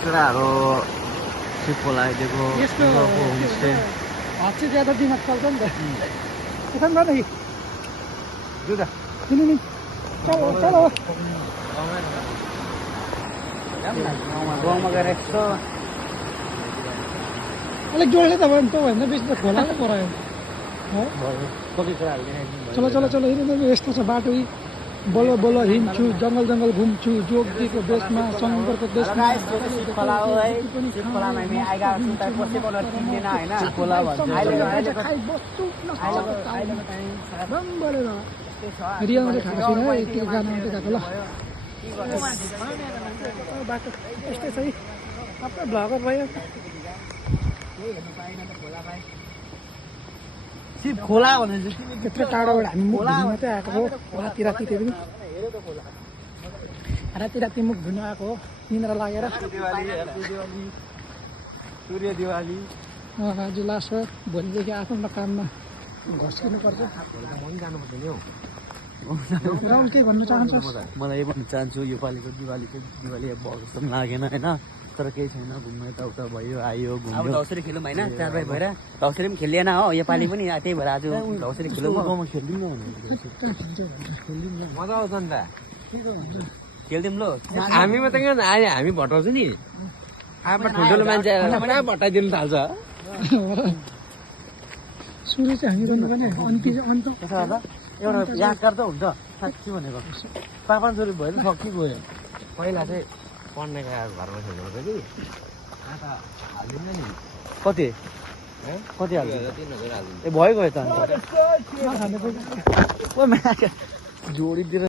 पोखराहरू सिपकोला आइदिएको homestay हात चाहिँ ज्यादा दिमाग चल्छ नि त यता पनि गर्नु नि चलो चलो गाउँमा गएर यस्तो अलिक जोडले त भयो नि त भन्दा बेसी त खोला नै परायो चलो चलो चलो हेर्नु यस्तो छ बाटो बल्ल बल्ल हिँड्छु जङ्गल जङ्गल घुम्छु जोगीको देशमा शङ्करको देशमा रियलमा चाहिँ खाएको छुइनँ है त्यो गाना मात्रै गएको ल बाटो यस्तै छ है सबै भ्लगर भयो सिप खोला भने त्यत्रो टाढोबाट हामी मुख धुनु मात्रै आएको हो राति राति त्यो पनि राति राति मुख धुनु आएको हो निन्द्रा लागेर सूर्य दिवाली आज लास्ट हो भोलिदेखि आफ्नो काममा घस्किनुपर्छ राहुल के भन्न चाहन्छस् मलाई यो भन्न चाहन्छु यो पालिको दिवाली अब जस्तो पनि लागेन होइन तर केही छैन घुम्नु यताउता भयो आयो घुम्यो धौसरी खेलौँ होइन 4 भाइ भएर धौसरी पनि खेलिएन हो यो पालि पनि त्यही भएर आज धौसरी खेलौँ गाउँमा खेल्दिनँ मजा आउँछ नि त खेल्दिउँ ल हामी मात्रै हामी भटाउँछु नि अब ठुल्ठुलो मान्छे कहाँ भटाइदिनु थाल्छ सुरु चाहिँ हामी गर्नु पर्ने अन्ति अन्त त्यसो गर्दा एउटा यादगार त हुन्छ साँच्ची भनेको 500 रुपियाँ भयो नि सक्की गयो पहिला चाहिँ पढ्नेको घरमा खेल्नु पर्छ कि त हालिदिन्छ नि कति कति हाल्छ 3000 हालिदिन्छ ए भयो गयो त अन्त नखाने पैसा जोडिदिएर